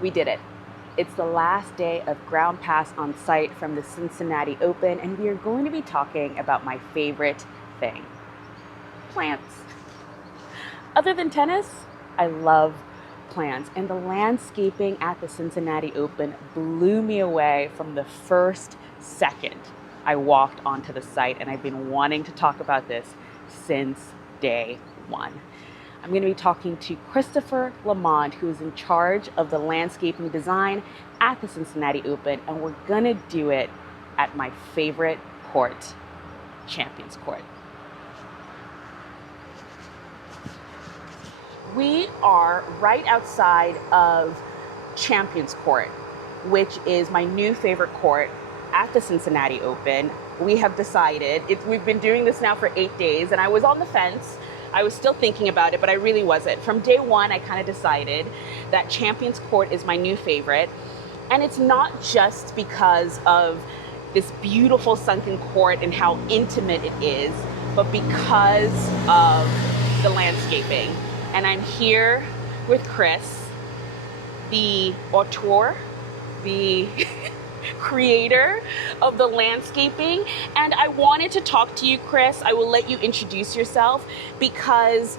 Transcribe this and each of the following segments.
We did it. It's the last day of ground pass on site from the Cincinnati Open, and we are going to be talking about my favorite thing, plants. Other than tennis, I love plants, and the landscaping at the Cincinnati Open blew me away from the first second I walked onto the site, and I've been wanting to talk about this since day one. I'm going to be talking to Christopher LaMond, who is in charge of the landscaping design at the Cincinnati Open, and we're going to do it at my favorite court, Champions Court. We are right outside of Champions Court, which is my new favorite court at the Cincinnati Open. We have decided, we've been doing this now for 8 days, and I was on the fence. I was still thinking about it, but I really wasn't. From day one, I kind of decided that Champions Court is my new favorite. And it's not just because of this beautiful sunken court and how intimate it is, but because of the landscaping. And I'm here with Chris, the auteur, the creator of the landscaping, and I wanted to talk to you, Chris. I will let you introduce yourself, because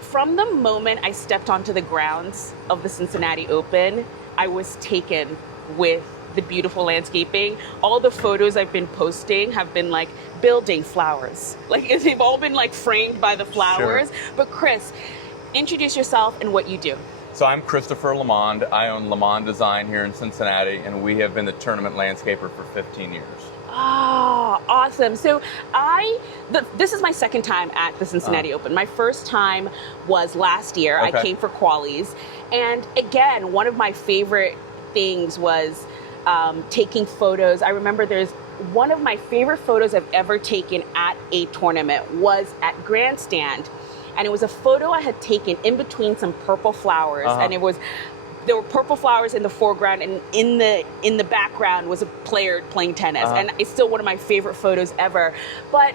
from the moment I stepped onto the grounds of the Cincinnati Open, I was taken with the beautiful landscaping. All the photos I've been posting have been like building flowers. Like they've all been like framed by the flowers. Sure. But Chris, introduce yourself and what you do. So I'm Christopher LaMond. I own LaMond Design here in Cincinnati, and we have been the tournament landscaper for 15 years. Ah, awesome. So this is my second time at the Cincinnati Open. My first time was last year. Okay. I came for qualies. And again, one of my favorite things was taking photos. I remember there's one of my favorite photos I've ever taken at a tournament was at Grandstand. And it was a photo I had taken in between some purple flowers, and there were purple flowers in the foreground, and in the background was a player playing tennis. And it's still one of my favorite photos ever. But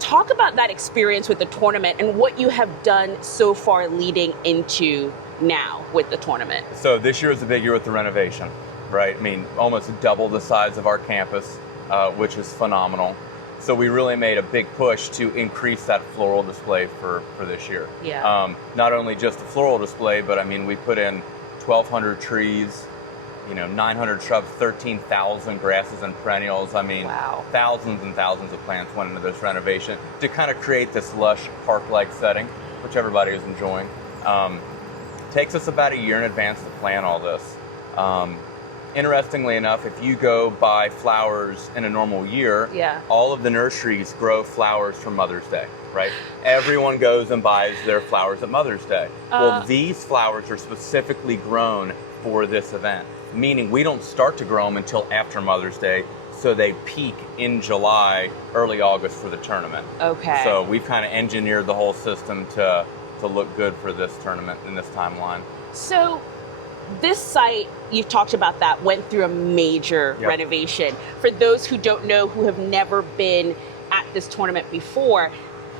talk about that experience with the tournament and what you have done so far leading into now with the tournament. So this year is a big year with the renovation, right? I mean, almost double the size of our campus, which is phenomenal. So we really made a big push to increase that floral display for this year. Yeah. Not only just the floral display, but I mean, we put in 1,200 trees, 900 shrubs, 13,000 grasses and perennials. I mean, wow. Thousands and thousands of plants went into this renovation to kind of create this lush park-like setting, which everybody is enjoying. Takes us about a year in advance to plan all this. Interestingly enough, if you go buy flowers in a normal year, all of the nurseries grow flowers for Mother's Day, right? Everyone goes and buys their flowers at Mother's Day. Well, these flowers are specifically grown for this event, meaning we don't start to grow them until after Mother's Day, so they peak in July, early August for the tournament. Okay. So we've kind of engineered the whole system to look good for this tournament in this timeline. So this site, you've talked about that, went through a major renovation. For those who don't know, who have never been at this tournament before,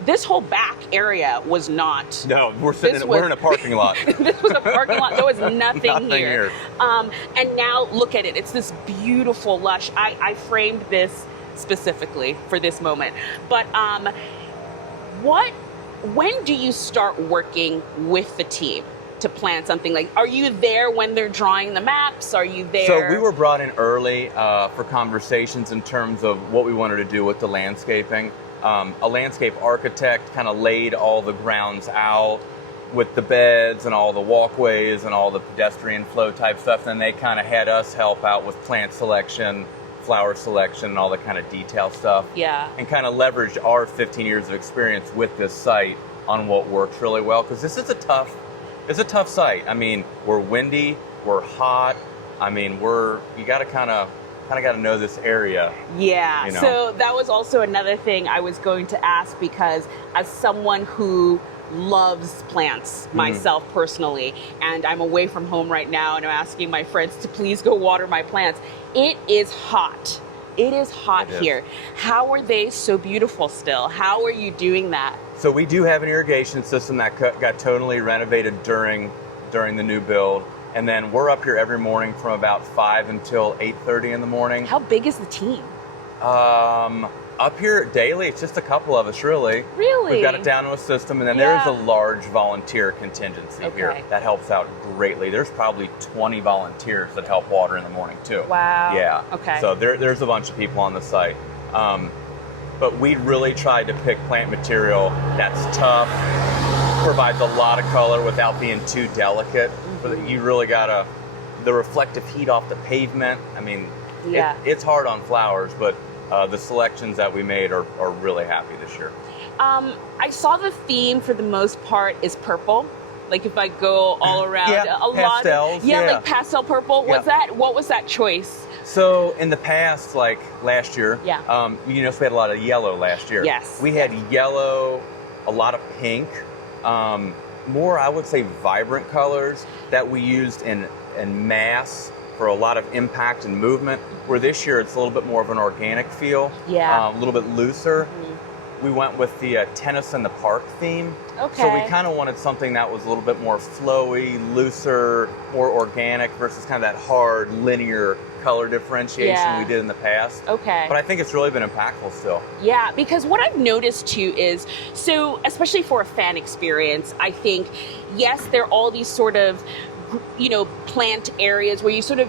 this whole back area was not. No, we're in a parking lot. This was a parking lot. There was nothing here. And now look at it. It's this beautiful lush. I framed this specifically for this moment. But when do you start working with the team to plan something? Like, are you there when they're drawing the maps? Are you there? So we were brought in early for conversations in terms of what we wanted to do with the landscaping. A landscape architect kind of laid all the grounds out with the beds and all the walkways and all the pedestrian flow type stuff. And they kind of had us help out with plant selection, flower selection, and all the kind of detail stuff. Yeah. And kind of leveraged our 15 years of experience with this site on what works really well. Because this is a tough site. I mean, we're windy, we're hot. I mean, you got to kind of got to know this area. Yeah. So that was also another thing I was going to ask, because as someone who loves plants myself personally, and I'm away from home right now and I'm asking my friends to please go water my plants. It is hot. It is hot here. How are they so beautiful still? How are you doing that? So we do have an irrigation system that got totally renovated during the new build. And then we're up here every morning from about 5 until 8:30 in the morning. How big is the team? Up here daily, it's just a couple of us, really. Really? We've got it down to a system, and then there is a large volunteer contingency here. That helps out greatly. There's probably 20 volunteers that help water in the morning, too. Wow. Yeah. Okay. So there's a bunch of people on the site. But we really tried to pick plant material that's tough, provides a lot of color without being too delicate. Mm-hmm. You really got the reflective heat off the pavement. I mean, it's hard on flowers, but the selections that we made are really happy this year. I saw the theme for the most part is purple. Like if I go all around, pastels, like pastel purple. What was that choice? So in the past, like last year, we had a lot of yellow last year. Yes. We had yellow, a lot of pink, more I would say vibrant colors that we used in mass for a lot of impact and movement, where this year it's a little bit more of an organic feel, a little bit looser. Mm-hmm. We went with the tennis in the park theme. Okay. So we kind of wanted something that was a little bit more flowy, looser, more organic versus kind of that hard, linear color differentiation we did in the past. Okay. But I think it's really been impactful still. Yeah, because what I've noticed too is, so especially for a fan experience, I think, yes, there are all these sort of plant areas where you sort of,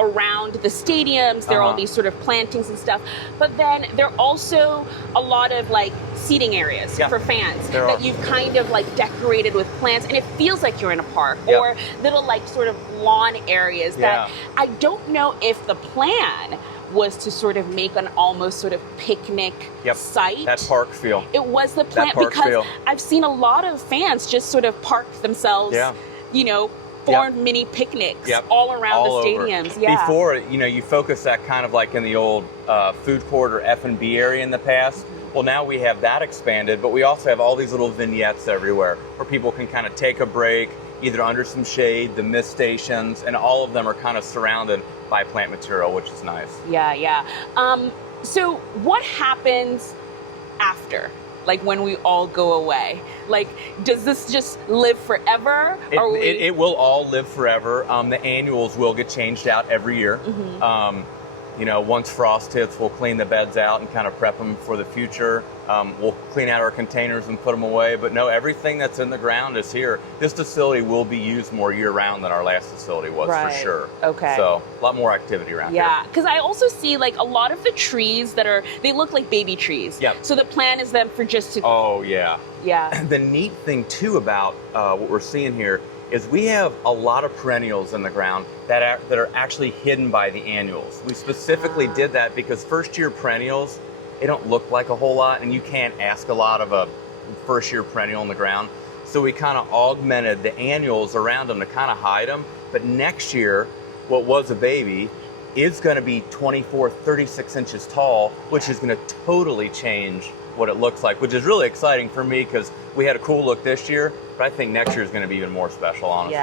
around the stadiums, there are all these sort of plantings and stuff. But then there are also a lot of like seating areas for fans that you've kind of like decorated with plants, and it feels like you're in a park, or little like sort of lawn areas that I don't know if the plan was to sort of make an almost sort of picnic site. That park feel. It was the plan, because I've seen a lot of fans just sort of park themselves, formed mini picnics all around the stadiums. Yeah. Before, you focus that kind of like in the old food court or F&B area in the past. Mm-hmm. Well, now we have that expanded, but we also have all these little vignettes everywhere where people can kind of take a break, either under some shade, the mist stations, and all of them are kind of surrounded by plant material, which is nice. Yeah. So what happens after? Like when we all go away? Like, does this just live forever? It will all live forever. The annuals will get changed out every year. Mm-hmm. Once frost hits, we'll clean the beds out and kind of prep them for the future. We'll clean out our containers and put them away. But no, everything that's in the ground is here. This facility will be used more year-round than our last facility was, for sure. Okay. So a lot more activity around here. Yeah, because I also see like a lot of the trees they look like baby trees. Yep. So the plan is then for just to... Oh, yeah. Yeah. The neat thing, too, about what we're seeing here is we have a lot of perennials in the ground that are actually hidden by the annuals. We specifically did that because first-year perennials, they don't look like a whole lot, and you can't ask a lot of a first-year perennial in the ground. So we kind of augmented the annuals around them to kind of hide them. But next year, what was a baby is going to be 24, 36 inches tall, which is going to totally change what it looks like, which is really exciting for me because we had a cool look this year, but I think next year is going to be even more special, honestly.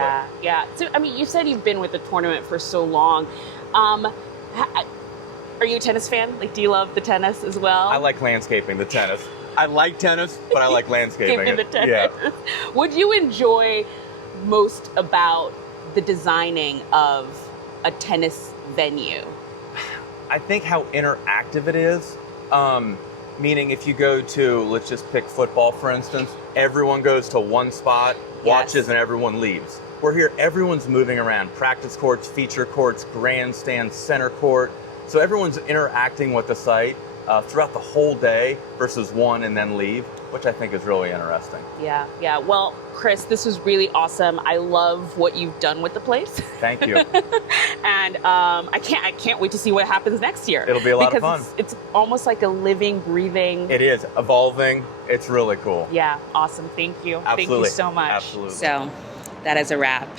Yeah. So, I mean, you said you've been with the tournament for so long. Are you a tennis fan? Like, do you love the tennis as well? I like landscaping the tennis. I like tennis, but I like landscaping the tennis. Yeah. What do you enjoy most about the designing of a tennis venue? I think how interactive it is. Meaning if you go to, let's just pick football, for instance, everyone goes to one spot, watches, and everyone leaves. Where here, everyone's moving around. Practice courts, feature courts, grandstands, center court. So everyone's interacting with the site throughout the whole day versus one and then leave, which I think is really interesting. Yeah. Well, Chris, this was really awesome. I love what you've done with the place. Thank you. And I can't wait to see what happens next year. It'll be a lot of fun. It's almost like a living, breathing. It is evolving. It's really cool. Yeah, awesome. Thank you. Absolutely. Thank you so much. Absolutely. So that is a wrap.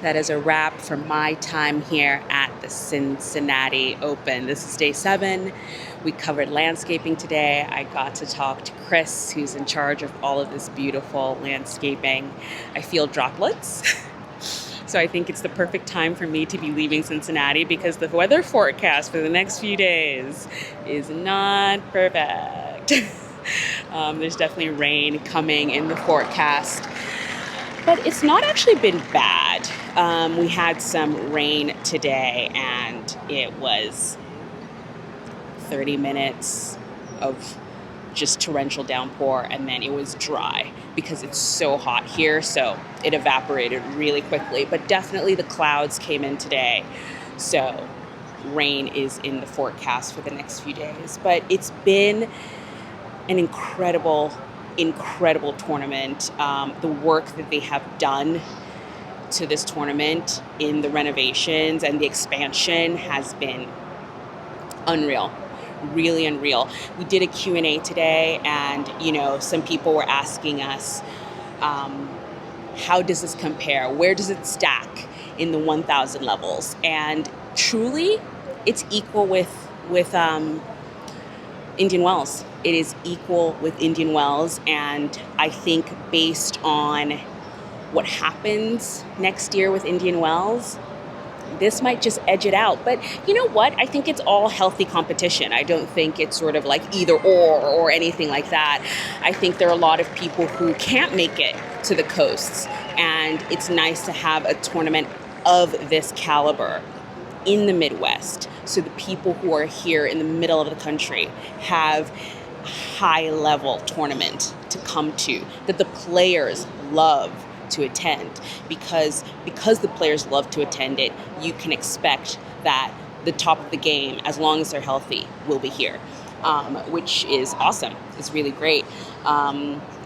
That is a wrap for my time here at the Cincinnati Open. This is day 7. We covered landscaping today. I got to talk to Chris, who's in charge of all of this beautiful landscaping. I feel droplets. So I think it's the perfect time for me to be leaving Cincinnati because the weather forecast for the next few days is not perfect. There's definitely rain coming in the forecast. But it's not actually been bad. We had some rain today, and it was 30 minutes of just torrential downpour, and then it was dry because it's so hot here, so it evaporated really quickly. But definitely the clouds came in today, so rain is in the forecast for the next few days. But it's been an incredible tournament. The work that they have done to this tournament in the renovations and the expansion has been unreal. Really unreal. We did a Q&A today, and some people were asking us, how does this compare? Where does it stack in the 1,000 levels? And truly, it's equal with Indian Wells. It is equal with Indian Wells, and I think based on what happens next year with Indian Wells, this might just edge it out. But you know what? I think it's all healthy competition. I don't think it's sort of like either or anything like that. I think there are a lot of people who can't make it to the coasts, and it's nice to have a tournament of this caliber in the Midwest, so the people who are here in the middle of the country have a high-level tournament to come to, that the players love to attend, because the players love to attend it, you can expect that the top of the game, as long as they're healthy, will be here, which is awesome. It's really great.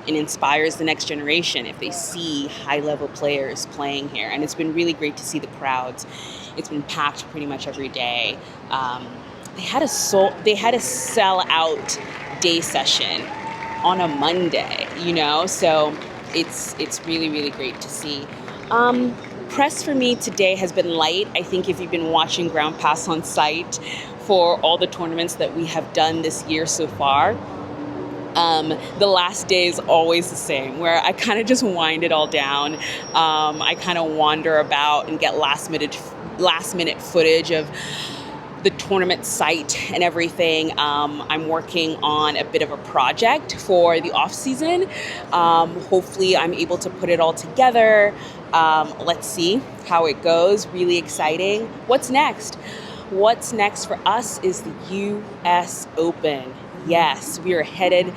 It inspires the next generation if they see high-level players playing here, and it's been really great to see the crowds. It's been packed pretty much every day. They had a sell-out day session on a Monday, so it's really, really great to see. Press for me today has been light. I think if you've been watching Ground Pass on site for all the tournaments that we have done this year so far, the last day is always the same, where I kind of just wind it all down. I kind of wander about and get last minute footage of the tournament site and everything. I'm working on a bit of a project for the off season. Hopefully I'm able to put it all together. Let's see how it goes. Really exciting. What's next? What's next for us is the US Open. Yes, we are headed.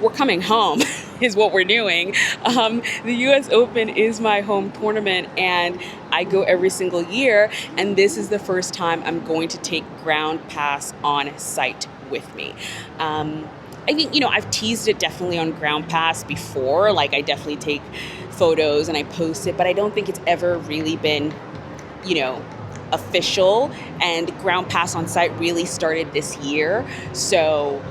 We're coming home is what we're doing. The US Open is my home tournament, and I go every single year, and this is the first time I'm going to take Ground Pass on site with me. I think, I've teased it definitely on Ground Pass before. Like, I definitely take photos and I post it, but I don't think it's ever really been, official, and Ground Pass on site really started this year. So,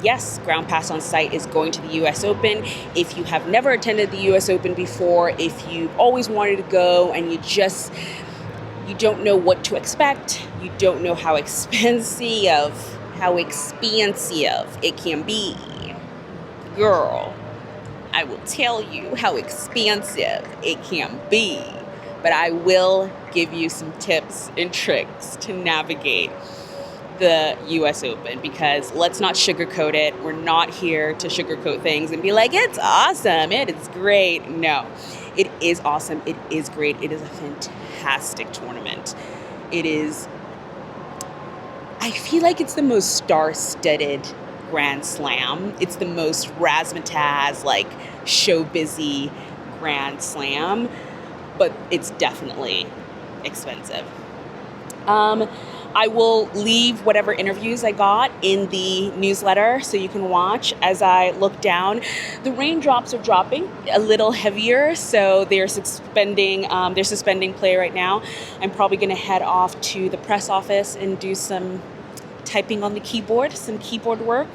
yes, Ground Pass on site is going to the US Open. If you have never attended the US Open before, if you've always wanted to go and you don't know what to expect, you don't know how expensive it can be, girl, I will tell you how expensive it can be. But I will give you some tips and tricks to navigate the US Open, because let's not sugarcoat it. We're not here to sugarcoat things and be like, it's awesome, it is great. No, it is awesome, it is great, it is a fantastic tournament. I feel like it's the most star-studded Grand Slam. It's the most razzmatazz, like, show busy Grand Slam, but it's definitely expensive. I will leave whatever interviews I got in the newsletter so you can watch as I look down. The raindrops are dropping a little heavier, so they're suspending play right now. I'm probably going to head off to the press office and do some typing on the keyboard, some keyboard work.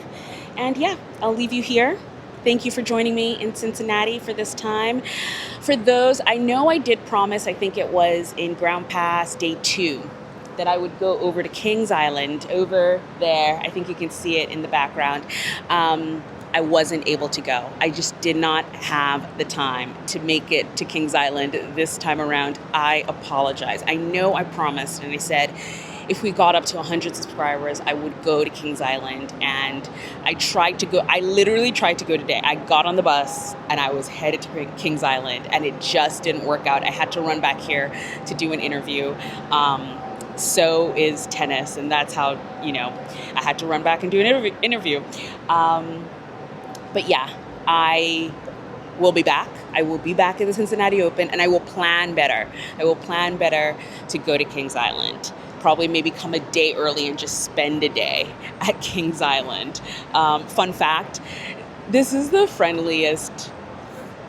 And yeah, I'll leave you here. Thank you for joining me in Cincinnati for this time. For those, I know I did promise, I think it was in Ground Pass Day 2, that I would go over to Kings Island over there. I think you can see it in the background. I wasn't able to go. I just did not have the time to make it to Kings Island this time around. I apologize. I know I promised, and I said, if we got up to 100 subscribers, I would go to Kings Island. And I literally tried to go today. I got on the bus and I was headed to Kings Island, and it just didn't work out. I had to run back here to do an interview. So is tennis, and that's how, I had to run back and do an interview. But yeah, I will be back. I will be back at the Cincinnati Open, and I will plan better. I will plan better to go to Kings Island. Probably maybe come a day early and just spend a day at Kings Island. Fun fact, this is the friendliest,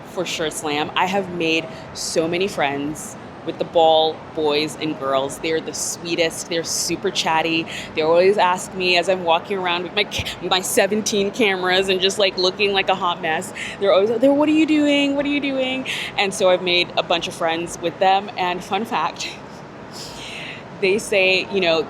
for sure, slam. I have made so many friends with the ball boys and girls. They're the sweetest. They're super chatty. They always ask me as I'm walking around with my 17 cameras and just like looking like a hot mess. They're always there. What are you doing? What are you doing? And so I've made a bunch of friends with them. And fun fact, they say,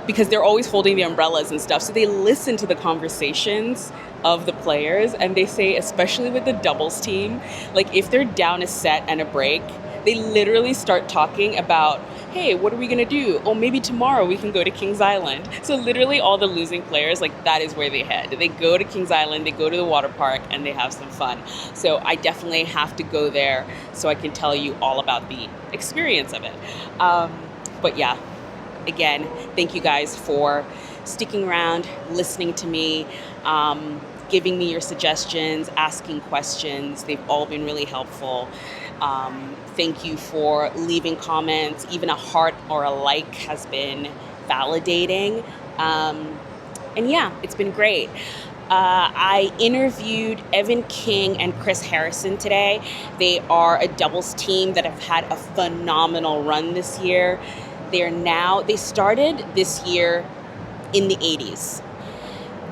because they're always holding the umbrellas and stuff, so they listen to the conversations of the players, and they say, especially with the doubles team, like if they're down a set and a break, they literally start talking about, hey, what are we gonna do? Oh, maybe tomorrow we can go to Kings Island. So literally all the losing players, like that is where they head. They go to Kings Island, they go to the water park, and they have some fun. So I definitely have to go there so I can tell you all about the experience of it. But yeah, again, thank you guys for sticking around, listening to me, giving me your suggestions, asking questions. They've all been really helpful. Thank you for leaving comments. Even a heart or a like has been validating. And yeah, it's been great. I interviewed Evan King and Chris Harrison today. They are a doubles team that have had a phenomenal run this year. They started this year in the 80s.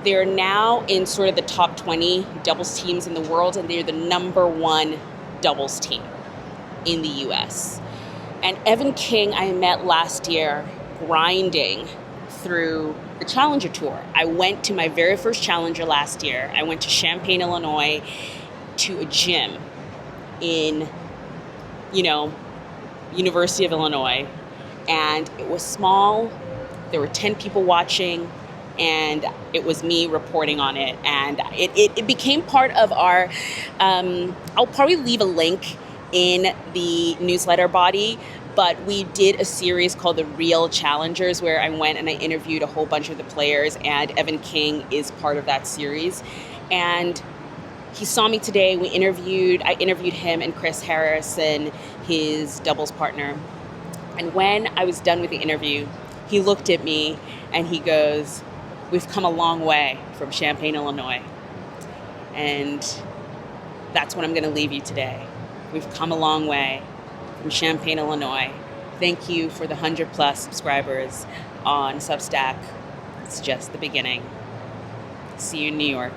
They're now in sort of the top 20 doubles teams in the world, and they're the #1 doubles team in the US. And Evan King I met last year grinding through the Challenger Tour. I went to my very first Challenger last year. I went to Champaign, Illinois, to a gym in, University of Illinois. And it was small. There were 10 people watching, and it was me reporting on it. And it became part of our, I'll probably leave a link in the newsletter body, but we did a series called The Real Challengers, where I went and I interviewed a whole bunch of the players, and Evan King is part of that series. And he saw me today. I interviewed him and Chris Harrison, his doubles partner. And when I was done with the interview, he looked at me and he goes, "We've come a long way from Champaign, Illinois." And that's what I'm going to leave you today. We've come a long way from Champaign, Illinois. Thank you for the 100+ subscribers on Substack. It's just the beginning. See you in New York.